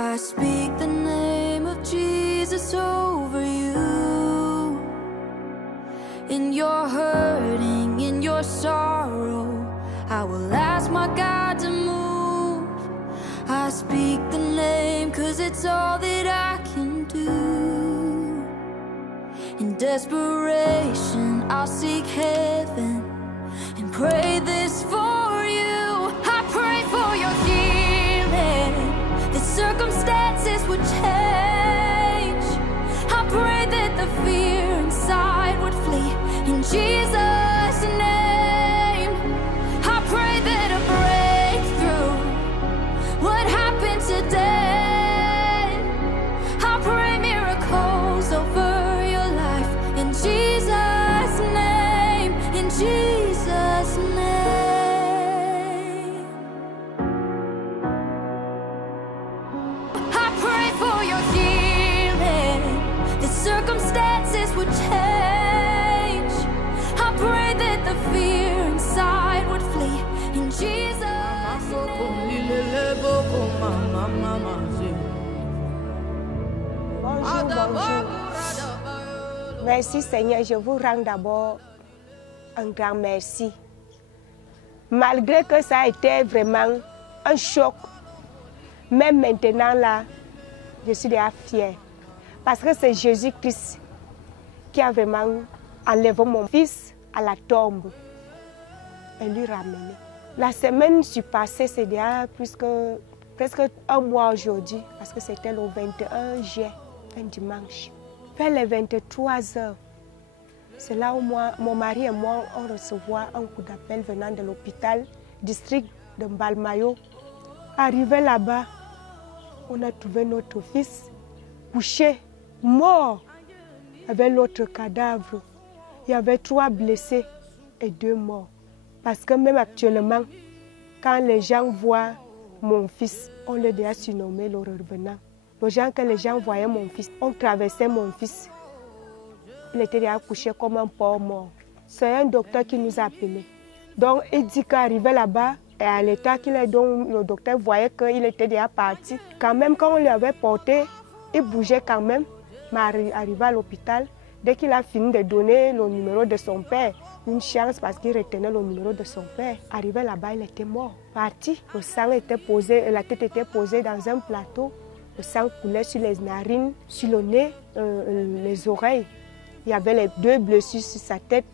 I speak the name of Jesus over you. In your hurting, in your sorrow, I will ask my God to move. I speak the name 'cause it's all that I can do. In desperation, I'll seek heaven and pray this for you. I pray for your healing, that circumstances would change. I pray that the fear inside would flee in Jesus' name. I pray that a breakthrough would happen today. I pray miracles over your life in Jesus' name, in Jesus' name. I pray for your healing, that circumstances would change. I pray that the fear inside would flee in Jesus' name. Bonjour, bonjour. Merci Seigneur, je vous rends d'abord un grand merci. Malgré que ça a été vraiment un choc, même maintenant là, je suis déjà fière. Parce que c'est Jésus-Christ qui a vraiment enlevé mon fils à la tombe et lui ramené. La semaine passée, c'est déjà presque un mois aujourd'hui, parce que c'était le 21 juillet, un dimanche. Vers les 23 heures, c'est là où mon mari et moi, on recevait un coup d'appel venant de l'hôpital, district de Mbalmayo. Arrivé là-bas, on a trouvé notre fils couché, mort, avec l'autre cadavre. Il y avait 3 blessés et 2 morts. Parce que même actuellement, quand les gens voient mon fils, on le déjà surnommé le revenant. Les gens, que les gens voyaient mon fils, on traversait mon fils. Il était déjà couché comme un porc mort. C'est un docteur qui nous a appelés. Donc il dit qu'arrivé là-bas, et à l'état qu'il est, donc le docteur voyait qu'il était déjà parti. Quand même, quand on lui avait porté, il bougeait quand même. Mais arrivé à l'hôpital, dès qu'il a fini de donner le numéro de son père, une chance parce qu'il retenait le numéro de son père. Arrivé là-bas, il était mort, parti. Le sang était posé, la tête était posée dans un plateau. Le sang coulait sur les narines, sur le nez, les oreilles. Il y avait les 2 blessures sur sa tête.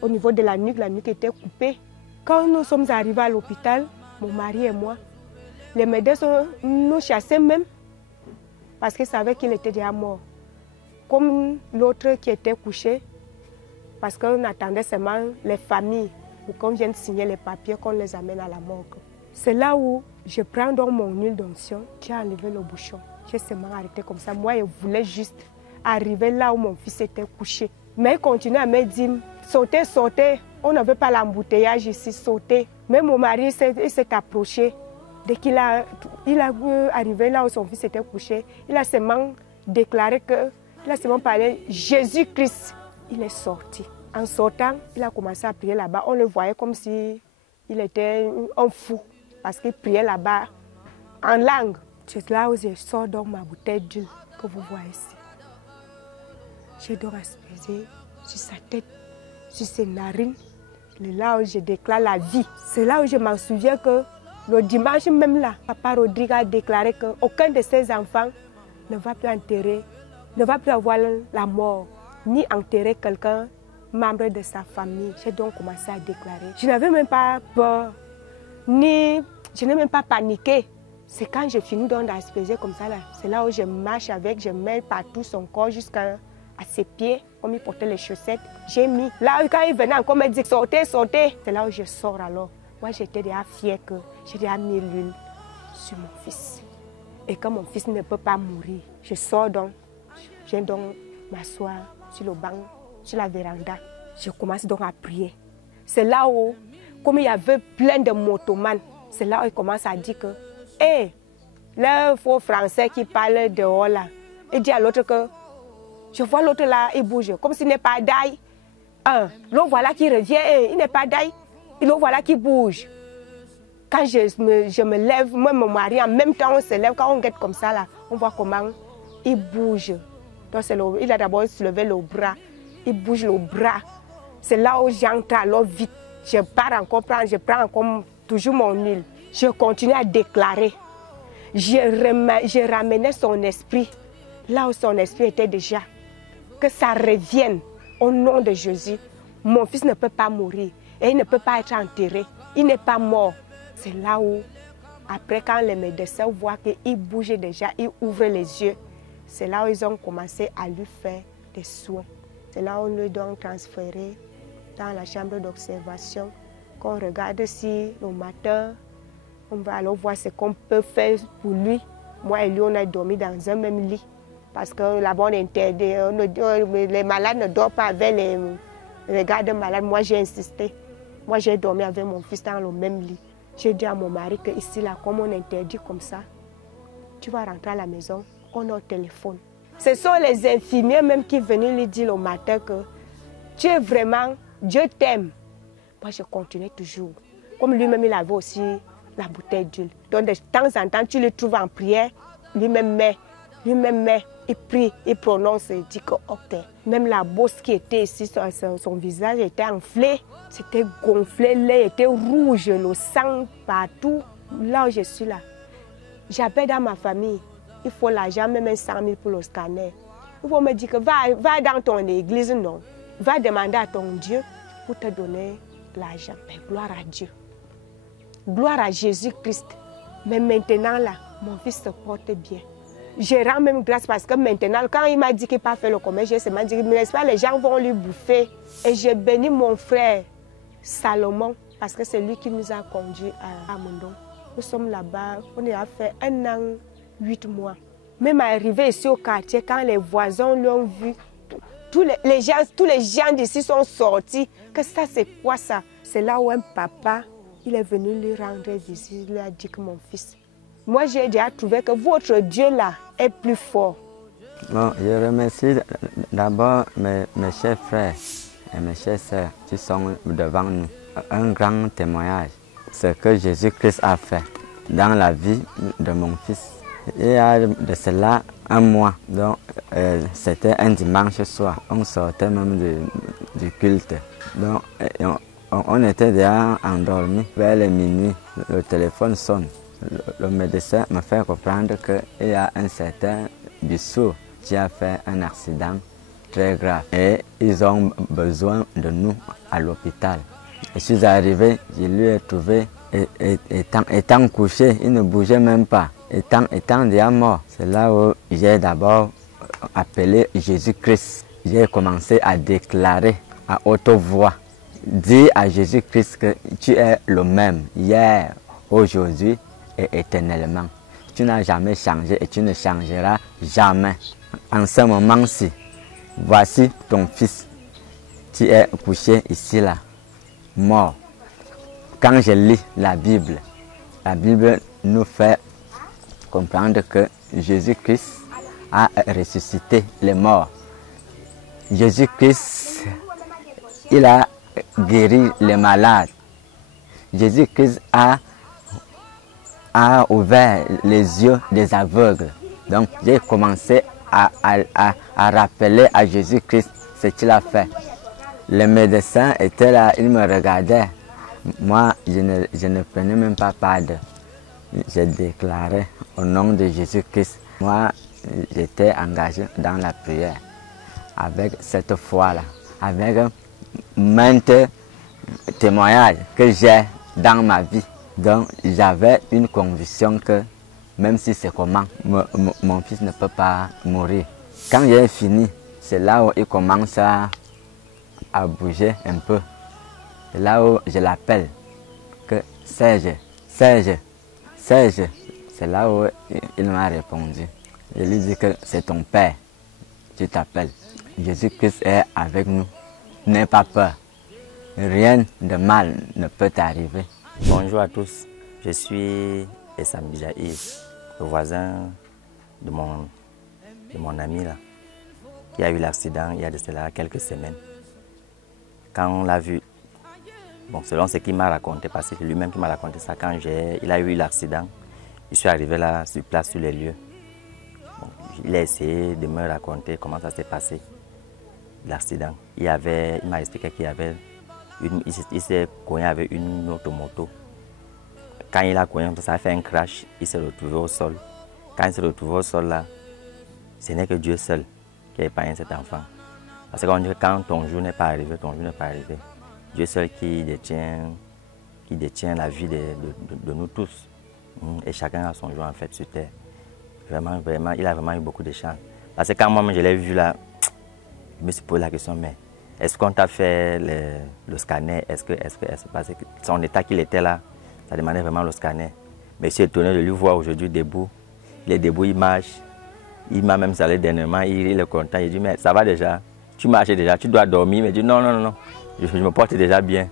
Au niveau de la nuque était coupée. Quand nous sommes arrivés à l'hôpital, mon mari et moi, les médecins nous chassaient même parce qu'ils savaient qu'il était déjà mort. Comme l'autre qui était couché, parce qu'on attendait seulement les familles pour qu'on vienne signer les papiers, qu'on les amène à la morgue. C'est là où je prends donc mon huile d'onction, j'ai enlevé le bouchon. J'ai seulement arrêté comme ça. Moi, je voulais juste arriver là où mon fils était couché. Mais il continuait à me dire, sautez, sautez. On n'avait pas l'embouteillage ici, sautez. Mais mon mari s'est approché. Dès qu'il a arrivé là où son fils était couché, il a seulement déclaré que, il a seulement parlé Jésus-Christ. Il est sorti. En sortant, il a commencé à prier là-bas. On le voyait comme si il était un fou. Parce qu'il priait là-bas en langue. C'est là où je sors donc ma bouteille d'huile que vous voyez ici. J'ai donc aspergé sur sa tête, sur ses narines. C'est là où je déclare la vie. C'est là où je m'en souviens que le dimanche même là, Papa Rodrigue a déclaré qu'aucun de ses enfants ne va plus enterrer, ne va plus avoir la mort, ni enterrer quelqu'un, membre de sa famille. J'ai donc commencé à déclarer. Je n'avais même pas peur, je n'ai même pas paniqué. C'est quand j'ai fini d'asperger comme ça là, c'est là où je marche avec, je mets partout son corps jusqu'à ses pieds, comme il portait les chaussettes. J'ai mis. Là, quand il venait encore me dire sautez, sautez, c'est là où je sors alors. Moi, j'étais déjà fière que j'ai déjà mis l'huile sur mon fils. Et que mon fils ne peut pas mourir. Je sors donc, je viens donc m'asseoir sur le banc, sur la véranda. Je commence donc à prier. C'est là où, comme il y avait plein de motomans, c'est là où il commence à dire que, hé, le faux français qui parle dehors là, il dit à l'autre que, je vois l'autre là, il bouge, comme s'il n'est pas d'ail. Le voilà qui revient, il n'est pas d'ail. Le voilà qui bouge. quand je me lève, moi mon mari, en même temps on se lève, quand on guette comme ça, là, on voit comment il bouge. Donc il a d'abord soulevé le bras, il bouge le bras. C'est là où j'entre alors vite. Je pars encore prendre, je prends encore toujours mon huile. Je continue à déclarer. Je ramenais son esprit là où son esprit était déjà. Que ça revienne au nom de Jésus. Mon fils ne peut pas mourir et il ne peut pas être enterré. Il n'est pas mort. C'est là où, après quand les médecins voient qu'il bouge déjà, il ouvre les yeux, c'est là où ils ont commencé à lui faire des soins. C'est là où on le doit transférer dans la chambre d'observation. Qu'on regarde si le matin, on va alors voir ce qu'on peut faire pour lui. Moi et lui, on a dormi dans un même lit. Parce que là-bas, on est interdit. Les malades ne dorment pas avec les gardes malades. Moi, j'ai insisté. Moi, j'ai dormi avec mon fils dans le même lit. J'ai dit à mon mari que ici, là, comme on interdit comme ça, tu vas rentrer à la maison, on est au téléphone. Ce sont les infirmiers même qui venaient lui dire le matin que tu es vraiment, Dieu t'aime. Moi, je continuais toujours. Comme lui-même, il avait aussi la bouteille d'huile. Donc, de temps en temps, tu le trouves en prière, lui-même met, il prie, il prononce, il dit que ok. Même la bosse qui était ici, son visage était enflé, c'était gonflé, l'air était rouge, le sang partout. Là où je suis là, j'appelle dans ma famille, il faut l'argent, même 100 000 pour le scanner. Il faut me dire que va dans ton église, non. Va demander à ton Dieu pour te donner l'argent. Mais gloire à Dieu. Gloire à Jésus-Christ. Mais maintenant là, mon fils se porte bien. Je rends même grâce parce que maintenant, quand il m'a dit qu'il n'a pas fait le commerce, je m'a dit, mais n'est-ce pas, les gens vont lui bouffer. Et je bénis mon frère Salomon parce que c'est lui qui nous a conduits à Mondon. Nous sommes là-bas, on a fait 1 an, 8 mois. Même arrivé ici au quartier, quand les voisins l'ont vu, tous les gens d'ici sont sortis. Que ça, c'est quoi ça? C'est là où un papa, il est venu lui rendre visite, il lui a dit que mon fils. Moi, j'ai déjà trouvé que votre Dieu là est plus fort. Bon, je remercie d'abord mes chers frères et mes chères sœurs qui sont devant nous. Un grand témoignage, ce que Jésus-Christ a fait dans la vie de mon fils. Il y a de cela 1 mois, donc c'était un dimanche soir. On sortait même du culte. Donc on était déjà endormis. Vers les minuit, le téléphone sonne. Le médecin me fait comprendre qu'il y a un certain Bissou qui a fait un accident très grave et ils ont besoin de nous à l'hôpital. Je suis arrivé, je lui ai trouvé étant couché, il ne bougeait même pas, étant déjà mort. C'est là où j'ai d'abord appelé Jésus-Christ. J'ai commencé à déclarer à haute voix, dis à Jésus-Christ que tu es le même hier, aujourd'hui et éternellement. Tu n'as jamais changé et tu ne changeras jamais. En ce moment-ci, voici ton fils qui est couché ici, là, mort. Quand je lis la Bible nous fait comprendre que Jésus-Christ a ressuscité les morts. Jésus-Christ, il a guéri les malades. Jésus-Christ a ouvert les yeux des aveugles. Donc j'ai commencé à rappeler à Jésus-Christ ce qu'il a fait. Les médecins étaient là, ils me regardaient. Moi, je ne prenais même pas part. Je déclarais au nom de Jésus-Christ. Moi, j'étais engagé dans la prière avec cette foi-là, avec maintes témoignages que j'ai dans ma vie. Donc j'avais une conviction que même si c'est comment, mon fils ne peut pas mourir. Quand j'ai fini, c'est là où il commence à bouger un peu. C'est là où je l'appelle que Serge, Serge, Serge. C'est là où il m'a répondu. Je lui dis que c'est ton père, tu t'appelles. Jésus-Christ est avec nous. N'aie pas peur. Rien de mal ne peut t'arriver. Bonjour à tous, je suis Essam Bijaïs, le voisin de mon ami là, qui a eu l'accident il y a de cela quelques semaines. Quand on l'a vu Bon, selon ce qu'il m'a raconté, parce que c'est lui-même qui m'a raconté ça, quand il a eu l'accident, je suis arrivé là, sur place, sur les lieux. Bon, il a essayé de me raconter comment ça s'est passé, l'accident. Il m'a expliqué qu'il y avait il s'est cogné avec une autre moto. Quand il a cogné, ça a fait un crash, il s'est retrouvé au sol. Quand il s'est retrouvé au sol là, ce n'est que Dieu seul qui a épargné cet enfant. Parce qu'on dit que quand ton jour n'est pas arrivé, ton jour n'est pas arrivé. Dieu seul qui détient la vie de nous tous. Et chacun a son jour en fait sur terre. Vraiment, vraiment, il a vraiment eu beaucoup de chance. Parce que quand moi je l'ai vu là, je me suis posé la question, mais est-ce qu'on t'a fait le scanner? Est-ce que son état qu'il était là, ça demandait vraiment le scanner? Mais je suis étonné de lui voir aujourd'hui debout. Il est debout, il marche. Il m'a même salé dernièrement, il est content. Il dit, mais ça va déjà, tu marches déjà, tu dois dormir. Mais il dit, non, non, non, je me porte déjà bien.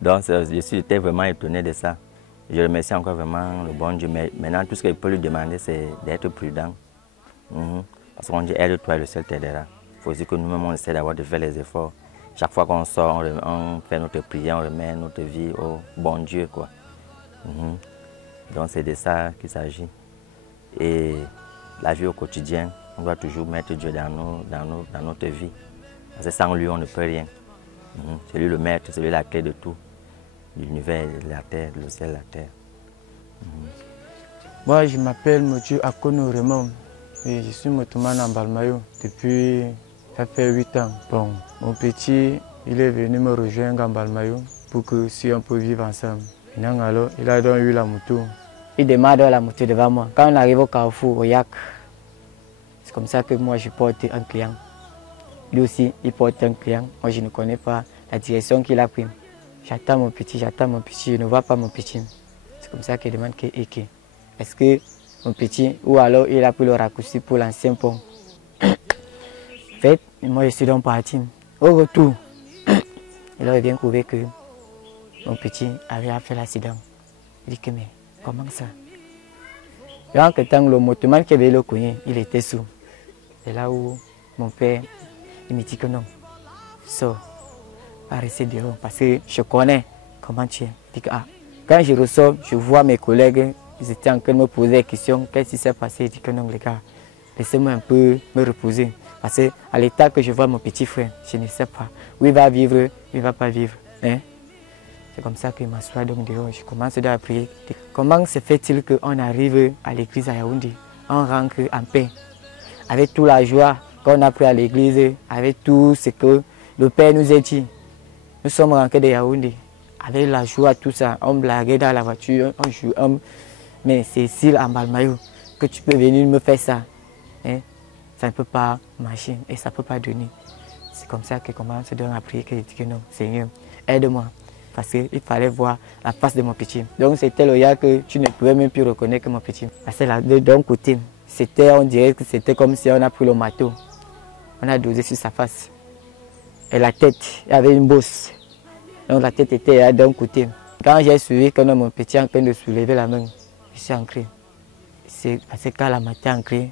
Donc j'étais vraiment étonné de ça. Je remercie encore vraiment le bon Dieu. Mais maintenant, tout ce que je peux lui demander, c'est d'être prudent. Parce qu'on dit, aide-toi, le seul t'aidera. Il faut aussi que nous-mêmes, on essaie de faire les efforts. Chaque fois qu'on sort, on fait notre prière, on remet notre vie au bon Dieu, quoi. Donc c'est de ça qu'il s'agit. Et la vie au quotidien, on doit toujours mettre Dieu dans notre vie. Parce que sans lui, on ne peut rien. C'est lui le maître, c'est lui la clé de tout. L'univers, la terre, le ciel, la terre. Moi, je m'appelle M. Akono Raymond et je suis motoman en Balmayo depuis, ça fait 8 ans. Bon, mon petit, il est venu me rejoindre en Balmayo pour que si on peut vivre ensemble. Maintenant, alors, il a donc eu la moto. Il démarre dans la moto devant moi. Quand on arrive au carrefour, au Yak, c'est comme ça que moi je porte un client. Lui aussi, il porte un client. Moi, je ne connais pas la direction qu'il a prise. J'attends mon petit, je ne vois pas mon petit. C'est comme ça qu'il demande est-ce que mon petit, ou alors il a pris le raccourci pour l'ancien pont. En fait, moi je suis donc parti. Au retour, il aurait bien trouvé que mon petit avait fait l'accident. Il dit que mais comment ça? Et en temps, le motoman qui avait le cogné, il était sourd. C'est là où mon père, il me dit que non, sors, pas rester dehors parce que je connais comment tu es. Il dit que, quand je ressors, je vois mes collègues, ils étaient en train de me poser des questions. Qu'est-ce qui s'est passé? Il dit que non les gars, laissez-moi un peu me reposer. Parce qu'à l'état que je vois mon petit frère, je ne sais pas où il va vivre, où il ne va pas vivre. Hein? C'est comme ça que je m'assois donc dehors, je commence à prier. Comment se fait-il qu'on arrive à l'église à Yaoundé, on rentre en paix, avec toute la joie qu'on a pris à l'église, avec tout ce que le Père nous a dit. Nous sommes rentrés de Yaoundé, avec la joie, tout ça, on blaguait dans la voiture, on joue, mais c'est ici en Balmayo que tu peux venir me faire ça. Hein? Ça ne peut pas marcher et ça ne peut pas donner. C'est comme ça que je commence à prier, que je dis que non, Seigneur, aide-moi. Parce qu'il fallait voir la face de mon petit. Donc c'était le gars que tu ne pouvais même plus reconnaître que mon petit. Parce que là, d'un côté, on dirait que c'était comme si on a pris le marteau. On a dosé sur sa face. Et la tête, il y avait une bosse. Donc la tête était là d'un côté. Quand j'ai suivi que mon petit est en train de soulever la main, je suis ancré. C'est parce que quand la matin est ancré,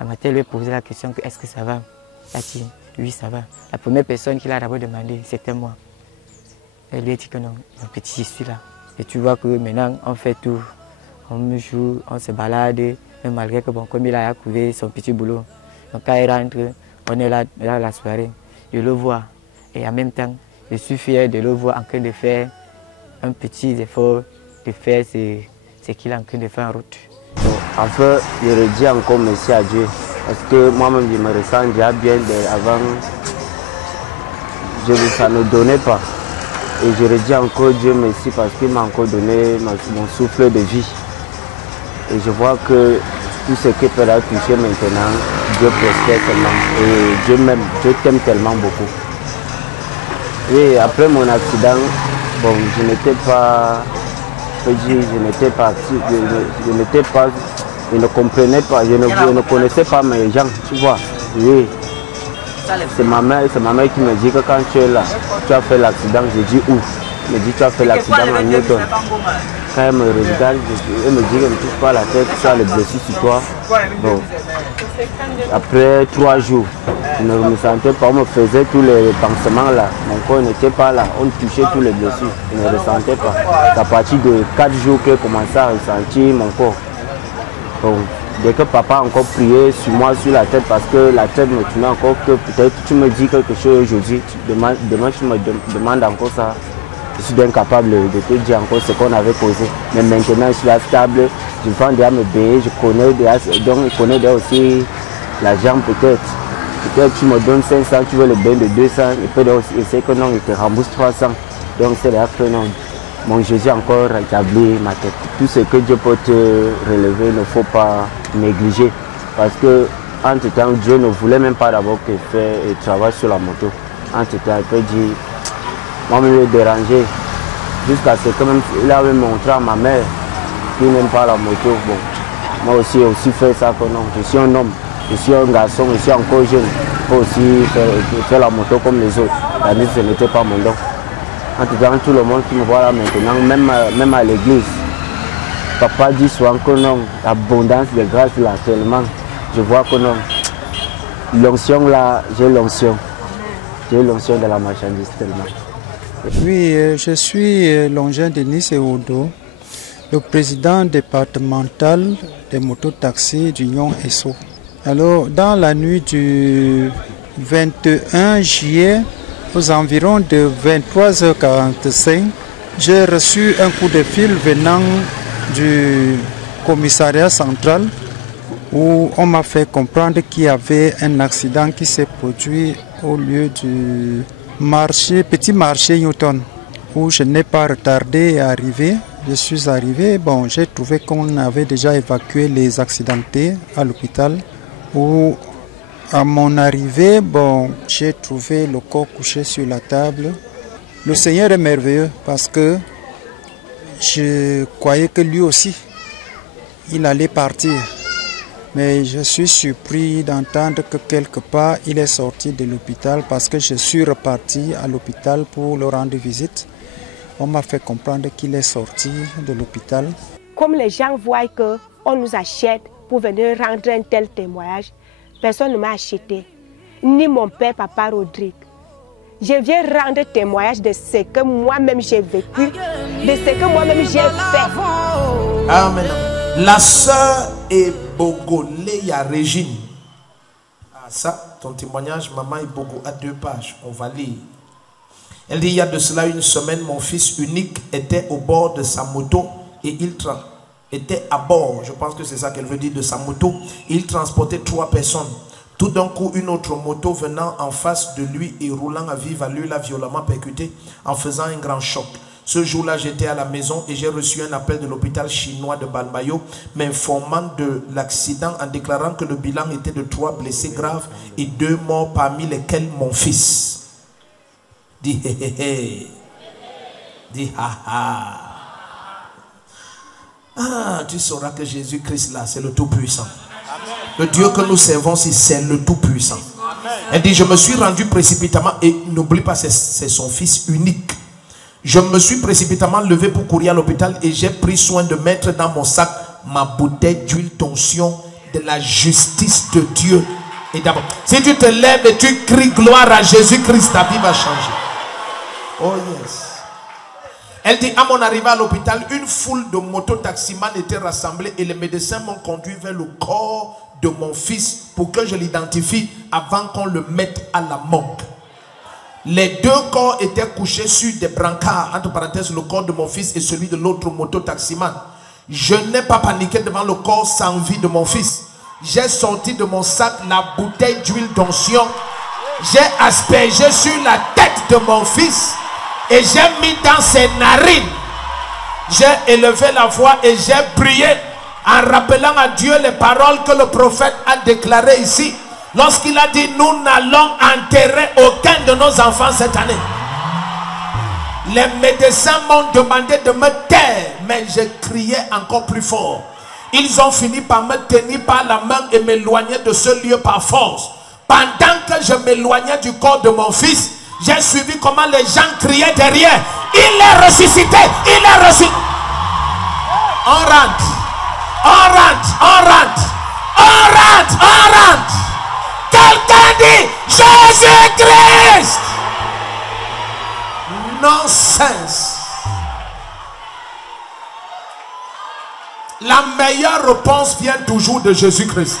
la matin lui a posé la question est-ce que ça va? Il a dit oui, ça va. La première personne qui l'a d'abord demandé, c'était moi. Elle lui a dit que non, mon petit, je suis là. Et tu vois que maintenant, on fait tout. On joue, on se balade, même malgré que, bon, comme il a trouvé son petit boulot. Donc quand il rentre, on est là la soirée. Je le vois. Et en même temps, je suis fier de le voir en train de faire un petit effort, de faire ce qu'il est en train de faire en route. En fait, je redis encore merci à Dieu. Parce que moi-même, je me ressens déjà bien avant. Ça ne donnait pas. Et je redis encore Dieu merci parce qu'il m'a encore donné mon souffle de vie. Et je vois que tout ce qui peut la toucher maintenant, Dieu prospère tellement. Et Dieu m'aime, Dieu t'aime tellement beaucoup. Et après mon accident, bon, je n'étais pas, je ne comprenais pas, je ne connaissais pas mes gens, tu vois. Oui. C'est ma mère qui me dit que quand tu es là, tu as fait l'accident. Je dis où? Elle me dit tu as fait l'accident à Newton. Quand elle me regarde, elle me dit qu'elle ne touche pas la tête, tu as les blessures sur toi. Bon. Après 3 jours, Je ne me sentais pas, on me faisait tous les pansements là. Mon corps n'était pas là, on touchait tous les blessures. Je ne ressentais pas. C'est à partir de 4 jours que j'ai commencé à ressentir mon corps. Donc, dès que papa a encore prié sur moi, sur la tête, parce que la tête me tournait encore, que peut-être tu me dis quelque chose aujourd'hui, demain tu me demandes encore ça. Je suis incapable de te dire encore ce qu'on avait posé. Mais maintenant, je suis là stable, je vais déjà me baigner, je connais déjà, donc je connais déjà aussi la jambe peut-être. Peut-être tu me donnes 500, tu veux le bain de 200, et peut aussi essayer que non, il te rembourse 300. Donc c'est là que non. Mon Jésus a encore rétabli ma tête. Tout ce que Dieu peut te relever, il ne faut pas négliger. Parce que, entre-temps, Dieu ne voulait même pas d'abord que je travaille sur la moto. Entre-temps, il peut dire, moi, je me déranger. Jusqu'à ce que même, il avait montré à ma mère qu'il n'aime pas la moto. Bon, moi aussi, j'ai aussi fait ça que non. Je suis un homme, je suis un garçon, je suis encore jeune. Je peux aussi faire la moto comme les autres. Tandis que ce n'était pas mon don. En tout cas, tout le monde qui me voit là maintenant, même à l'église, papa dit souvent que non, l'abondance de grâce là tellement, je vois que non, l'onction là, j'ai l'onction de la marchandise tellement. Oui, je suis Longin Denis Eodo, le président départemental des mototaxis d'Union ESSO. Alors, dans la nuit du 21 juillet, aux environs de 23h45, j'ai reçu un coup de fil venant du commissariat central où on m'a fait comprendre qu'il y avait un accident qui s'est produit au lieu du petit marché Newton, où je n'ai pas retardé à arriver. Je suis arrivé, bon, j'ai trouvé qu'on avait déjà évacué les accidentés à l'hôpital, où à mon arrivée, bon, j'ai trouvé le corps couché sur la table. Le Seigneur est merveilleux parce que je croyais que lui aussi, il allait partir. Mais je suis surpris d'entendre que quelque part, il est sorti de l'hôpital parce que je suis reparti à l'hôpital pour le rendre visite. On m'a fait comprendre qu'il est sorti de l'hôpital. Comme les gens voient qu'on nous achète pour venir rendre un tel témoignage, personne ne m'a acheté, ni mon père, papa Rodrigue. Je viens rendre témoignage de ce que moi-même j'ai vécu, de ce que moi-même j'ai fait. Amen. La sœur Ebogoleya Régine. Ah, ça, ton témoignage, maman Ebogo, à 2 pages. On va lire. Elle dit, il y a de cela une semaine, mon fils unique était au bord de sa moto et il était à bord, je pense que c'est ça qu'elle veut dire, de sa moto. Il transportait 3 personnes. Tout d'un coup, une autre moto venant en face de lui et roulant à vive allure l'a violemment percuté en faisant un grand choc. Ce jour-là, j'étais à la maison et j'ai reçu un appel de l'hôpital chinois de Balmayo m'informant de l'accident en déclarant que le bilan était de 3 blessés graves et 2 morts, parmi lesquels mon fils. Dis hé hé hé. Dis ha ha. Ah, tu sauras que Jésus-Christ là, c'est le Tout-Puissant. Le Dieu que nous servons, c'est le Tout-Puissant. Elle dit, je me suis rendu précipitamment, et n'oublie pas, c'est son fils unique. Je me suis précipitamment levé pour courir à l'hôpital et j'ai pris soin de mettre dans mon sac ma bouteille d'huile d'onction de la justice de Dieu. Et d'abord, si tu te lèves et tu cries gloire à Jésus-Christ, ta vie va changer. Oh yes. Elle dit, à mon arrivée à l'hôpital, une foule de mototaximans était rassemblée et les médecins m'ont conduit vers le corps de mon fils pour que je l'identifie avant qu'on le mette à la morgue. Les 2 corps étaient couchés sur des brancards, entre parenthèses, le corps de mon fils et celui de l'autre mototaximan. Je n'ai pas paniqué devant le corps sans vie de mon fils. J'ai sorti de mon sac la bouteille d'huile d'onction. J'ai aspergé sur la tête de mon fils et j'ai mis dans ses narines. J'ai élevé la voix et j'ai prié en rappelant à Dieu les paroles que le prophète a déclarées ici. Lorsqu'il a dit, nous n'allons enterrer aucun de nos enfants cette année. Les médecins m'ont demandé de me taire, mais je criais encore plus fort. Ils ont fini par me tenir par la main et m'éloigner de ce lieu par force. Pendant que je m'éloignais du corps de mon fils, j'ai suivi comment les gens criaient derrière. Il est ressuscité, il est ressuscité. On rentre, on rentre, on rentre, on rentre, on rentre. Quelqu'un dit, Jésus-Christ. Nonsense. La meilleure réponse vient toujours de Jésus-Christ.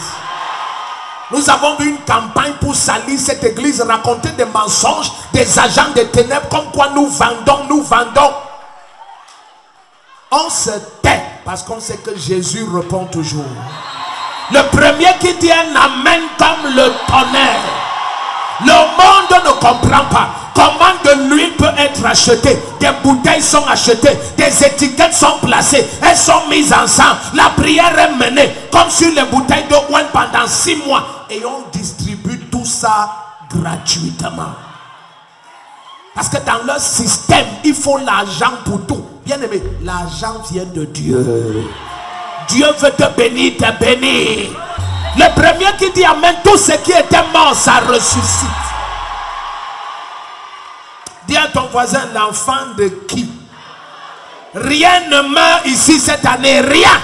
Nous avons vu une campagne pour salir cette église, raconter des mensonges, des agents des ténèbres, comme quoi nous vendons, nous vendons. On se tait parce qu'on sait que Jésus répond toujours. Le premier qui dit un amen comme le tonnerre. Le monde ne comprend pas comment de l'huile peut être achetée. Des bouteilles sont achetées, des étiquettes sont placées, elles sont mises ensemble. La prière est menée comme sur les bouteilles de wine pendant 6 mois. Et on distribue tout ça gratuitement. Parce que dans leur système, il faut l'argent pour tout. Bien aimé, l'argent vient de Dieu. Dieu veut te bénir, te bénir. Le premier qui dit amen, tout ce qui était mort, ça ressuscite. Dis à ton voisin, l'enfant de qui? Rien ne meurt ici cette année, rien.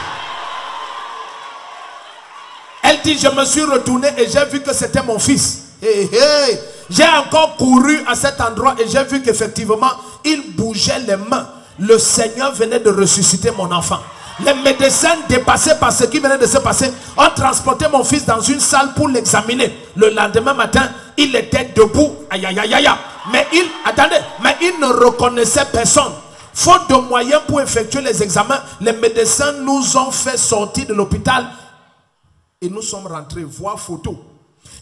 Elle dit, je me suis retourné et j'ai vu que c'était mon fils. Hey, hey. J'ai encore couru à cet endroit et j'ai vu qu'effectivement, il bougeait les mains. Le Seigneur venait de ressusciter mon enfant. Les médecins, dépassés par ce qui venait de se passer, ont transporté mon fils dans une salle pour l'examiner. Le lendemain matin, il était debout. Aïe, aïe, aïe, aïe. Mais il ne reconnaissait personne. Faute de moyens pour effectuer les examens, les médecins nous ont fait sortir de l'hôpital et nous sommes rentrés. Voir photo.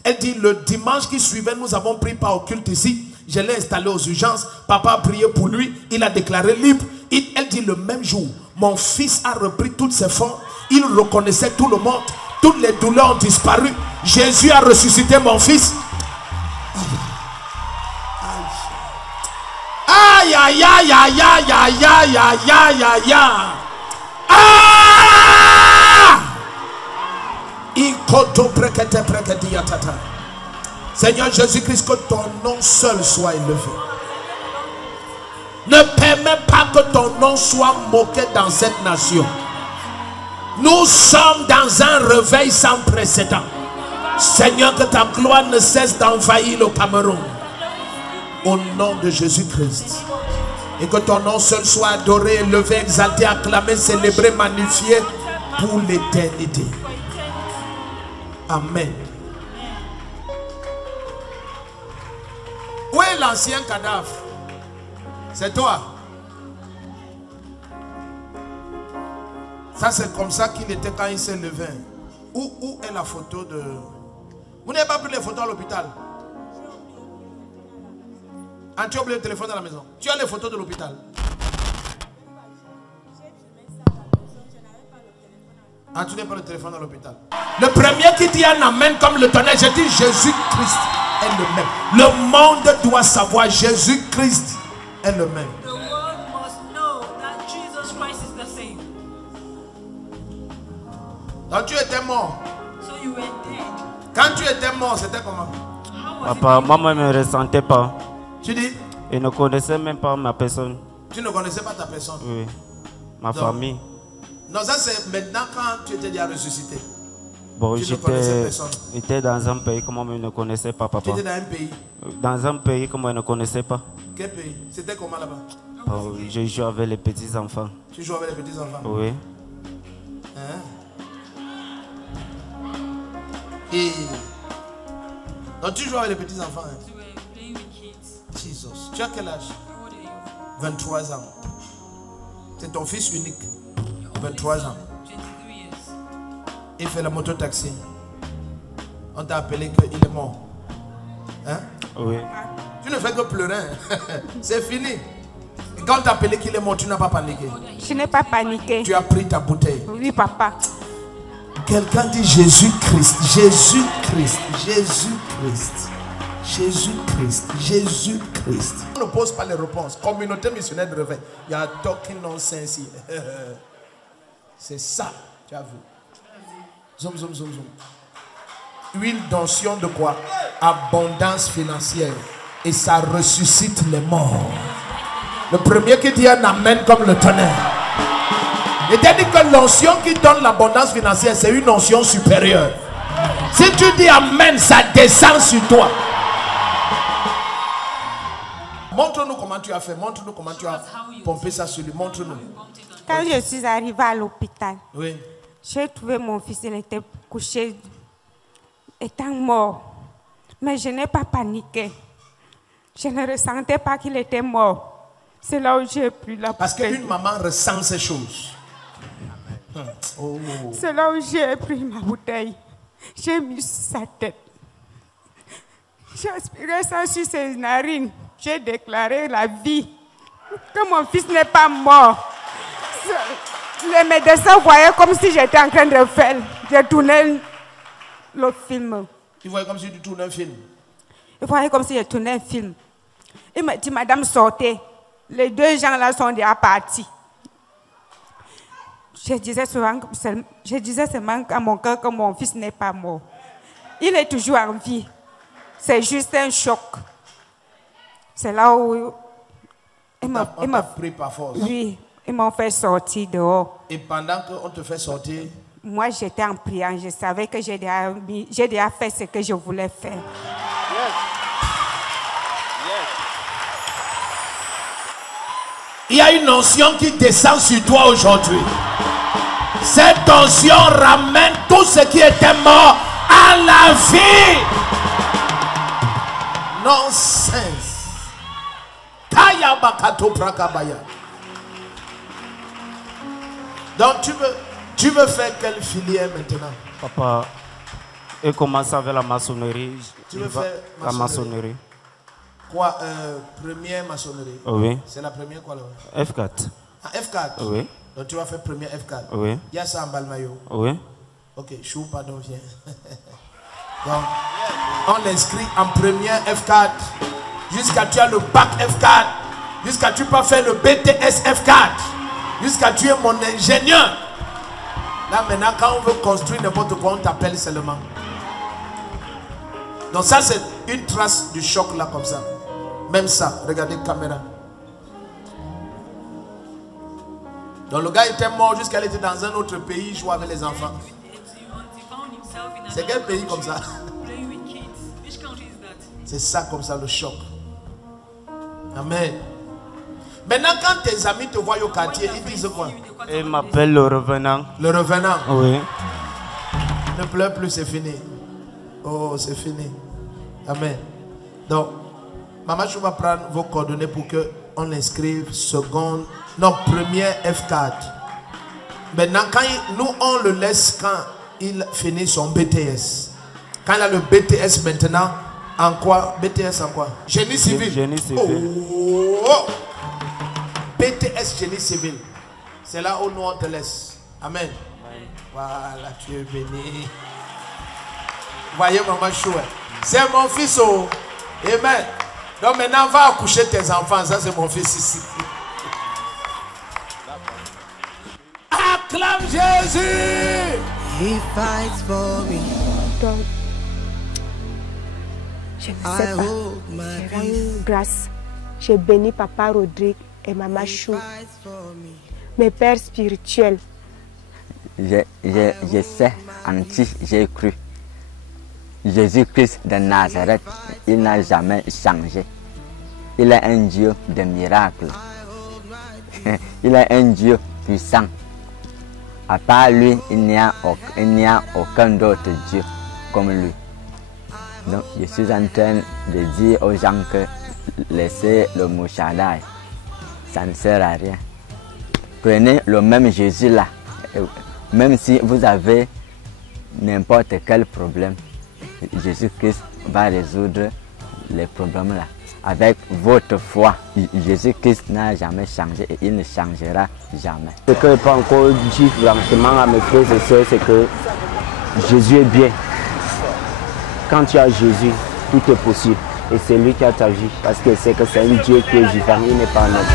Elle dit, le dimanche qui suivait, nous avons pris part au culte ici. Je l'ai installé aux urgences. Papa a prié pour lui. Il a déclaré libre. Elle dit, le même jour, mon fils a repris toutes ses formes. Il reconnaissait tout le monde. Toutes les douleurs ont disparu. Jésus a ressuscité mon fils. Aïe, aïe, aïe, aïe, aïe, aïe, aïe, aïe, aïe, aïe, aïe. Seigneur Jésus-Christ, que ton nom seul soit élevé. Ne permets pas que ton nom soit moqué dans cette nation. Nous sommes dans un réveil sans précédent. Seigneur, que ta gloire ne cesse d'envahir le Cameroun. Au nom de Jésus-Christ. Et que ton nom seul soit adoré, élevé, exalté, acclamé, célébré, magnifié pour l'éternité. Amen. Où est l'ancien cadavre? C'est toi. Ça, c'est comme ça qu'il était quand il s'est levé. Où est la photo de... Vous n'avez pas pris les photos à l'hôpital? Ah, tu as oublié le téléphone à la maison. Tu as les photos de l'hôpital. Ah, tu n'as pas le téléphone à l'hôpital. Le premier qui dit un amen comme le tonnerre, je dis Jésus-Christ est le même. Le monde doit savoir Jésus-Christ est le même. The world must know that Jesus Christ is the same. Donc tu étais mort. So you were dead. Quand tu étais mort, c'était comment? Papa, maman ne me ressentait pas. Tu dis? Et ne connaissait même pas ma personne. Tu ne connaissais pas ta personne? Oui. Ma famille. Non, ça c'est maintenant quand tu étais déjà ressuscité. Bon, j'étais dans un pays comme on ne connaissait pas, papa. Tu étais dans un pays? Dans un pays comme on ne connaissait pas. Quel pays? C'était comment là-bas? Bon, je joue avec les petits enfants. Tu joues avec les petits enfants? Oui. Hein? Et... Donc tu joues avec les petits enfants, hein? Jesus. Tu as quel âge? 23 ans. C'est ton fils unique. 23 ans. Il fait la moto-taxi. On t'a appelé qu'il est mort. Hein? Oui. Tu ne fais que pleurer. C'est fini. Et quand on t'a appelé qu'il est mort, tu n'as pas paniqué? Je n'ai pas paniqué. Tu as pris ta bouteille? Oui, papa. Quelqu'un dit Jésus-Christ. Jésus-Christ. Jésus-Christ. Jésus-Christ, Jésus-Christ. On ne pose pas les réponses. Communauté missionnaire de réveil. Il y a talking nonsense here. C'est ça, tu as vu. Zoom, zoom, zoom, zoom. Huile d'onction de quoi? Abondance financière. Et ça ressuscite les morts. Le premier qui dit un amen comme le tonnerre. Il t'a dit que l'onction qui donne l'abondance financière, c'est une onction supérieure. Si tu dis amen, ça descend sur toi. Montre-nous comment tu as fait. Montre-nous comment tu as pompé ça sur lui. Montre-nous. Quand je suis arrivée à l'hôpital, Oui. j'ai trouvé mon fils, il était couché, étant mort. Mais je n'ai pas paniqué. Je ne ressentais pas qu'il était mort. C'est là où j'ai pris la Parce qu'une maman ressent ces choses. Oh. C'est là où j'ai pris ma bouteille. J'ai mis sur sa tête. J'ai aspiré ça sur ses narines. J'ai déclaré la vie. Que mon fils n'est pas mort. Les médecins voyaient comme si j'étais en train de faire. J'ai tourné le film. Tu voyais comme si tu tournais un film. Ils voyaient comme si j'ai tourné un film. Il m'a dit, madame, sortez. Les deux gens là sont déjà partis. Je disais seulement à mon cœur que mon fils n'est pas mort. Il est toujours en vie. C'est juste un choc. C'est là où On t'a pris par force. Oui, ils m'ont fait sortir dehors. Et pendant qu'on te fait sortir, moi j'étais en priant. Je savais que j'ai déjà fait ce que je voulais faire. il y a une onction qui descend sur toi aujourd'hui. Cette onction ramène tout ce qui était mort à la vie. Nonsense. Kaya bakato prakabaya. Donc tu veux faire quelle filière maintenant? Papa, et commence avec la maçonnerie. Tu veux faire la maçonnerie. Quoi, première maçonnerie? Oui. C'est la première quoi là? F4. Ah, F4? Oui. Donc tu vas faire première F4? Oui. Il y a ça en Balmayo? Oui. Ok, chou, pardon, viens. Donc, on l'inscrit en première F4 jusqu'à tu as le bac F4, jusqu'à tu peux faire le BTS F4, jusqu'à tu es mon ingénieur. Là maintenant, quand on veut construire n'importe quoi, on t'appelle seulement. Donc ça c'est une trace du choc là comme ça. Même ça, regardez la caméra. Donc le gars était mort jusqu'à il était dans un autre pays, jouer avec les enfants. C'est quel pays comme ça? C'est ça comme ça le choc. Amen. Maintenant quand tes amis te voient au quartier, ils disent quoi? Ils m'appellent le revenant. Le revenant? Oui. Ne pleure plus, c'est fini. Oh, c'est fini. Amen. Donc, Maman, je vais prendre vos coordonnées pour qu'on l'inscrive seconde, non, première F4. Maintenant, nous on le laisse quand il finit son BTS. Quand il a le BTS maintenant, en quoi? BTS en quoi? Génie civil. Génie civil. Oh. BTS génie civil. C'est là où nous on te laisse. Amen. Voilà, tu es béni. Voyez maman chouette. C'est mon fils. Oh. Amen. Donc maintenant va accoucher tes enfants. Ça c'est mon fils ici. Acclame Jésus. He fights for me. Donc, je ne sais pas. Je rends grâce. Je bénis Papa Rodrigue et Maman Chou, mes pères spirituels. Je sais, en qui j'ai cru. Jésus-Christ de Nazareth, il n'a jamais changé. Il est un Dieu de miracles. Il est un Dieu puissant. À part lui, il n'y a aucun d'autre Dieu comme lui. Donc, je suis en train de dire aux gens que laissez le mouchardage, ça ne sert à rien. Prenez le même Jésus là. Même si vous avez n'importe quel problème, Jésus-Christ va résoudre les problèmes là. Avec votre foi, Jésus-Christ n'a jamais changé et il ne changera jamais. Ce que je peux encore dire franchement à mes frères et sœurs, c'est que Jésus est bien. Quand tu as Jésus, tout est possible. Et c'est lui qui a ta vie. Parce que c'est un Dieu qui est vivant, il n'est pas un homme.